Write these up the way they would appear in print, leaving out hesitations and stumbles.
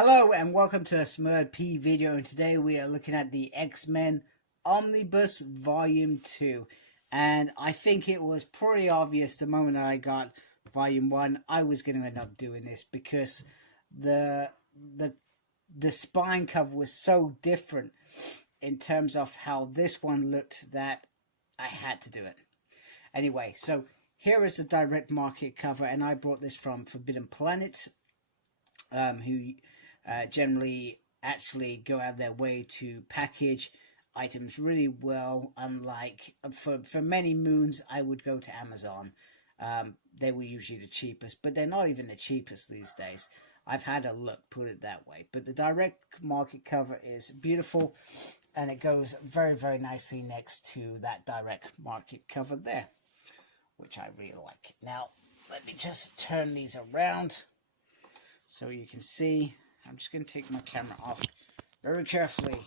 Hello and welcome to a Smurd P video, and today we are looking at the X-Men Omnibus Volume 2. And I think it was pretty obvious the moment that I got Volume 1 I was going to end up doing this, because the spine cover was so different in terms of how this one looked that I had to do it. Anyway, so here is the direct market cover, and I brought this from Forbidden Planet, who generally actually go out of their way to package items really well. Unlike for many moons, I would go to Amazon. They were usually the cheapest, but they're not even the cheapest these days. I've had a look, put it that way. But the direct market cover is beautiful, and it goes very, very nicely next to that direct market cover there, which I really like. Now, let me just turn these around so you can see. I'm just going to take my camera off very carefully.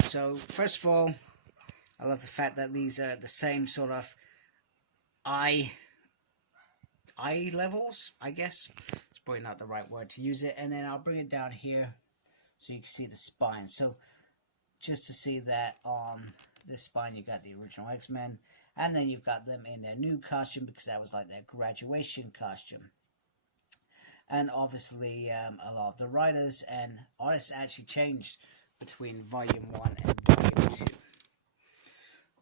So, first of all, I love the fact that these are the same sort of eye levels, I guess. It's probably not the right word to use it. And then I'll bring it down here so you can see the spine. So, just to see that on this spine, you got the original X-Men. And then you've got them in their new costume, because that was like their graduation costume. And obviously, a lot of the writers and artists actually changed between Volume 1 and Volume 2.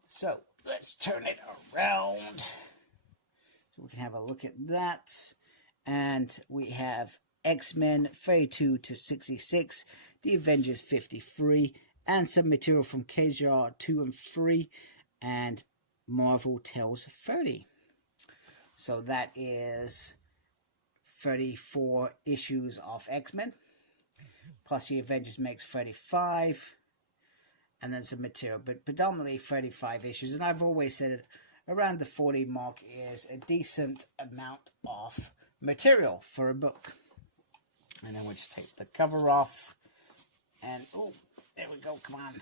So, let's turn it around so we can have a look at that. And we have X-Men 32 to 66, The Avengers 53, and some material from KJR 2 and 3, and Marvel Tales 30. So that is 34 issues of X-Men, plus the Avengers makes 35, and then some material, but predominantly 35 issues. And I've always said it, around the 40 mark is a decent amount of material for a book. And then we'll just take the cover off, and oh, there we go, come on.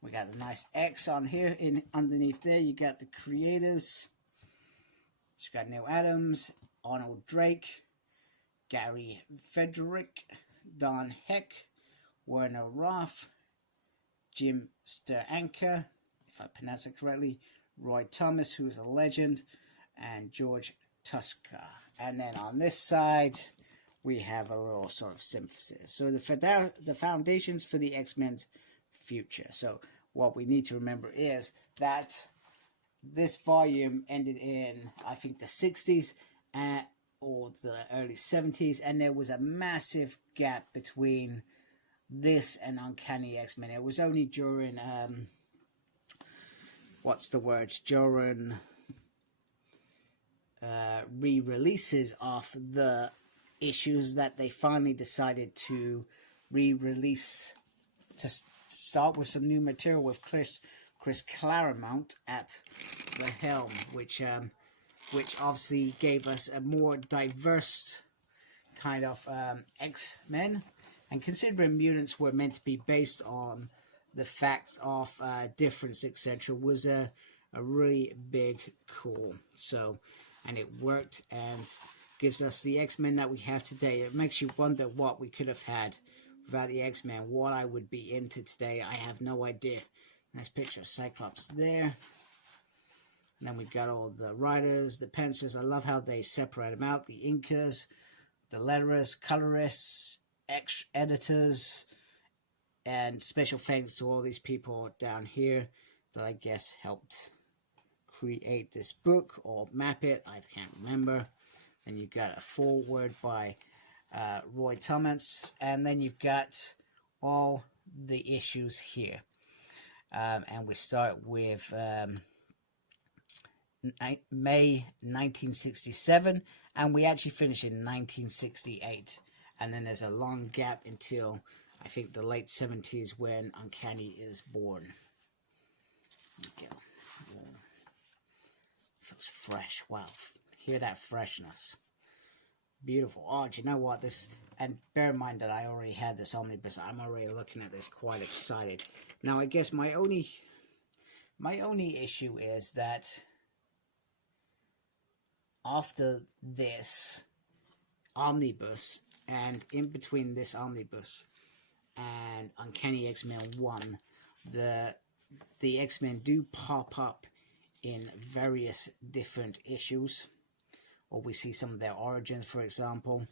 We got a nice X on here. Underneath there, you got the creators. You got Neil Adams, Arnold Drake, Gary Frederick, Don Heck, Werner Roth, Jim Steranker, if I pronounce it correctly, Roy Thomas, who is a legend, and George Tuska. And then on this side, we have a little sort of synthesis. So the foundations for the X-Men's future. So what we need to remember is that this volume ended in, I think, the 60s or the early 70s, and there was a massive gap between this and Uncanny X-Men. It was only during, during re-releases of the issues that they finally decided to re-release, to start with some new material with Chris Claremont at the helm, which obviously gave us a more diverse kind of X-Men. And considering mutants were meant to be based on the facts of difference, etc., was a really big call. So, and it worked, and gives us the X-Men that we have today. It makes you wonder what we could have had without the X-Men, what I would be into today. I have no idea. Nice picture of Cyclops there. And then we've got all the writers, the pencilers. I love how they separate them out. The inkers, the letterers, colorists, editors, and special thanks to all these people down here that I guess helped create this book or map it. I can't remember. And you've got a foreword by Roy Thomas. And then you've got all the issues here. And we start with May 1967, and we actually finish in 1968, and then there's a long gap until I think the late 70s when Uncanny is born. There we go. Oh, feels fresh. Wow, hear that freshness. Beautiful. Oh, do you know what? This, and bear in mind that I already had this omnibus. I'm already looking at this quite excited. Now, I guess my only issue is that after this, Omnibus, and in between this Omnibus and Uncanny X-Men 1, the X-Men do pop up in various different issues, or we see some of their origins, for example.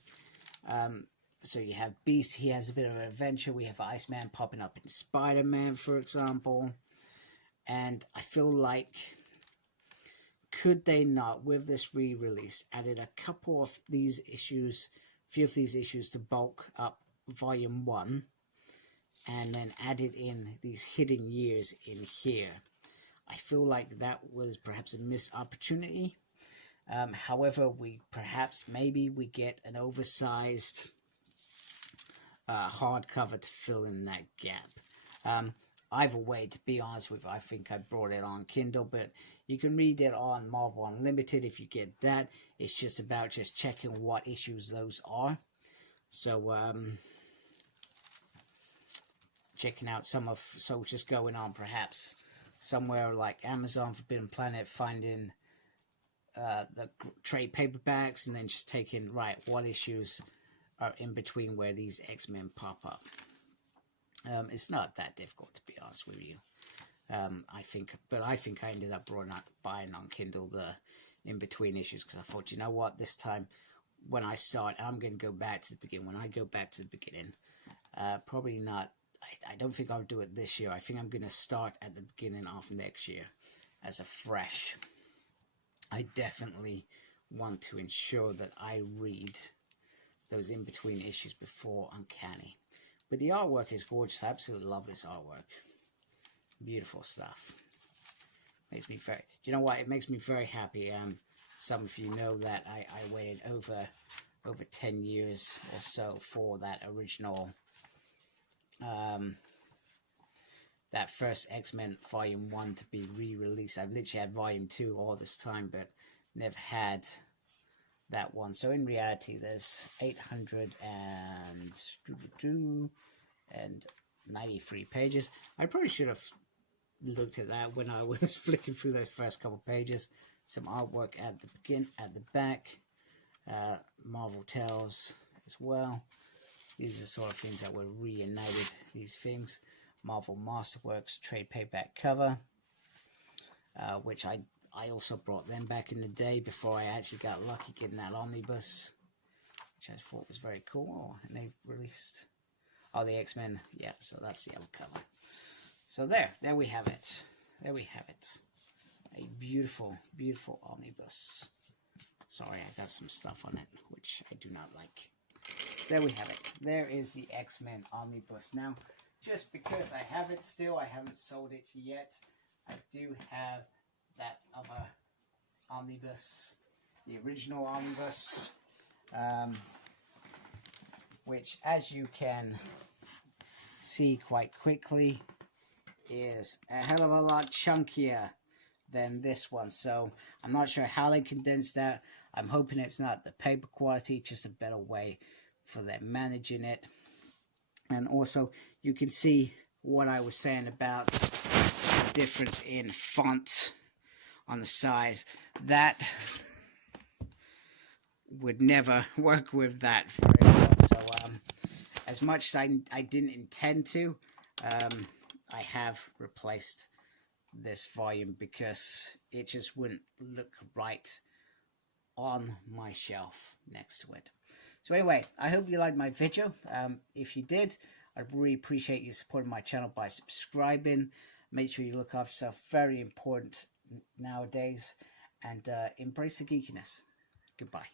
So you have Beast, he has a bit of an adventure. We have Iceman popping up in Spider-Man, for example. And I feel like, could they not, with this re-release, added a couple of these issues, a few of these issues to bulk up Volume 1, and then added in these hidden years in here? I feel like that was perhaps a missed opportunity. However, maybe we get an oversized hardcover to fill in that gap. Either way, to be honest with you, I think I brought it on Kindle, but you can read it on Marvel Unlimited if you get that. It's just about checking what issues those are. So, checking out just going on perhaps somewhere like Amazon, Forbidden Planet, finding the trade paperbacks, and then just taking, right, what issues are in between where these X-Men pop up. It's not that difficult, to be honest with you. I think I ended up buying on Kindle the in-between issues, because I thought, you know what, this time when I start, I'm going to go back to the beginning. When I go back to the beginning, probably not, I don't think I'll do it this year. I think I'm going to start at the beginning of next year as a fresh. I definitely want to ensure that I read those in-between issues before Uncanny. But the artwork is gorgeous. I absolutely love this artwork. Beautiful stuff. Makes me very... Do you know what? It makes me very happy. Some of you know that I waited over 10 years or so for that original... that first X-Men Volume 1 to be re-released. I've literally had Volume 2 all this time, but never had that one. So in reality, there's 893 pages. I probably should have looked at that when I was flicking through those first couple pages. Some artwork at the back. Marvel Tales as well. These are sort of things that were reunited, these things. Marvel Masterworks trade paperback cover, which I also brought them back in the day before I actually got lucky getting that Omnibus, which I thought was very cool. Oh, and they released, the X-Men, yeah, so that's the other cover. So there we have it. There we have it. A beautiful, beautiful Omnibus. Sorry, I got some stuff on it, which I do not like. There we have it. There is the X-Men Omnibus. Now, just because I have it still, I haven't sold it yet. I do have that other Omnibus, the original Omnibus, which, as you can see quite quickly, is a hell of a lot chunkier than this one. So I'm not sure how they condensed that. I'm hoping it's not the paper quality, just a better way for them managing it. And also you can see what I was saying about the difference in font on the size. That would never work with that very well. So as much as I didn't intend to, I have replaced this volume because it just wouldn't look right on my shelf next to it. So anyway, I hope you liked my video. If you did, I'd really appreciate you supporting my channel by subscribing. Make sure you look after yourself. Very important nowadays. And embrace the geekiness. Goodbye.